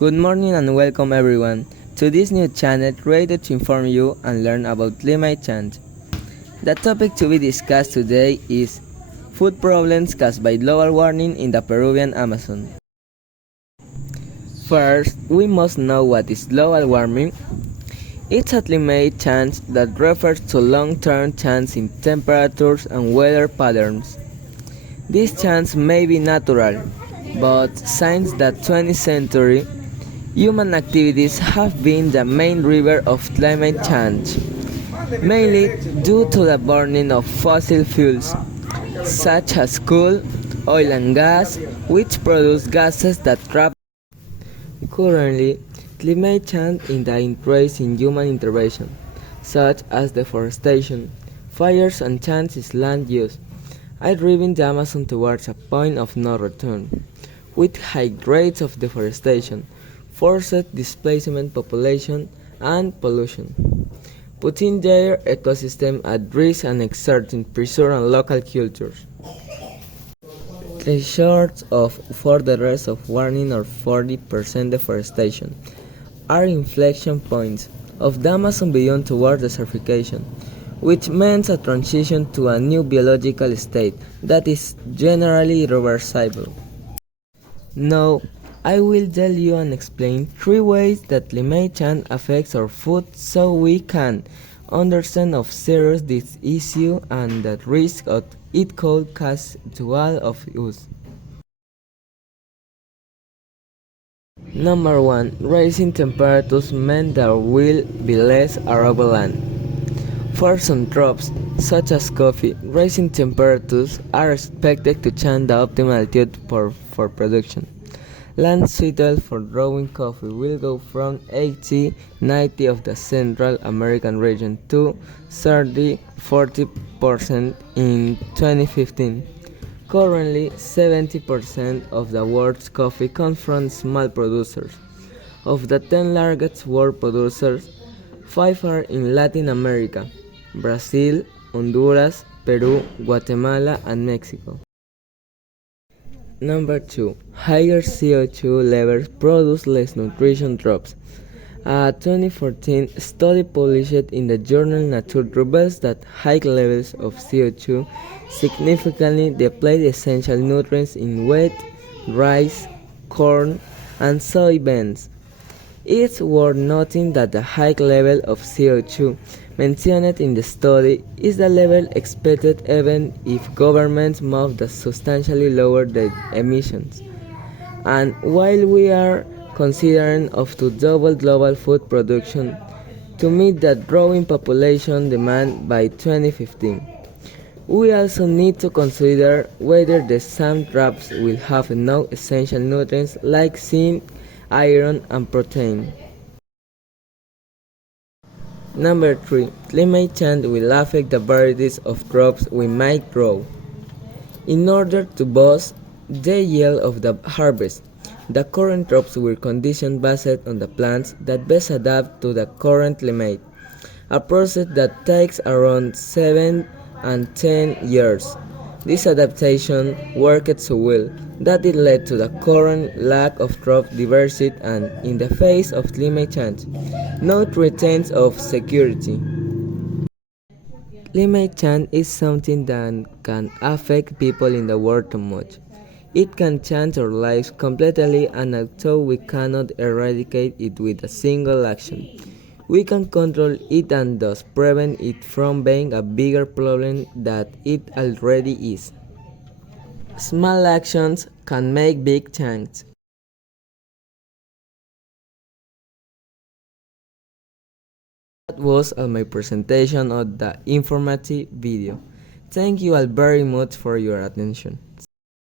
Good morning and welcome everyone to this new channel created to inform you and learn about climate change. The topic to be discussed today is food problems caused by global warming in the Peruvian Amazon. First, we must know what is global warming. It's a climate change that refers to long-term change in temperatures and weather patterns. These changes may be natural, but since the 20th century, human activities have been the main driver of climate change, mainly due to the burning of fossil fuels, such as coal, oil and gas, which produce gases that trap. Currently, climate change is increased in human intervention, such as deforestation, fires and changes land use, are driving the Amazon towards a point of no return, with high rates of deforestation, forced displacement population, and pollution, putting their ecosystem at risk and exerting pressure on local cultures. The shorts of for the rest of warning or 40% deforestation are inflection points of the Amazon beyond toward desertification, which means a transition to a new biological state that is generally irreversible. Now, I will tell you and explain 3 ways that climate change affects our food so we can understand how serious this issue and the risk of it could cause to all of us. Number 1. Rising temperatures mean there will be less arable land. For some crops, such as coffee, rising temperatures are expected to change the optimal altitude for production. Land suitable for growing coffee will go from 80-90 of the Central American region to 30-40% in 2015. Currently, 70% of the world's coffee comes from small producers. Of the 10 largest world producers, 5 are in Latin America: Brazil, Honduras, Peru, Guatemala, and Mexico. Number 2. Higher CO2 levels produce less nutrition drops. A 2014 study published in the journal Nature reveals that high levels of CO2 significantly deplete essential nutrients in wheat, rice, corn, and soybeans. It's worth noting that the high level of CO2 mentioned in the study is the level expected even if governments move to substantially lower their emissions. And while we are considering up to double global food production to meet the growing population demand by 2015, we also need to consider whether the same crops will have enough essential nutrients like zinc, iron, and protein. Number 3. Climate change will affect the varieties of crops we might grow. In order to boost the yield of the harvest, the current crops were conditioned based on the plants that best adapt to the current climate, a process that takes around 7 and 10 years. This adaptation worked so well that it led to the current lack of crop diversity and, in the face of climate change, no threats of security. Climate change is something that can affect people in the world too much. It can change our lives completely, and although we cannot eradicate it with a single action, we can control it and thus prevent it from being a bigger problem that it already is. Small actions can make big changes. That was all my presentation of the informative video. Thank you all very much for your attention.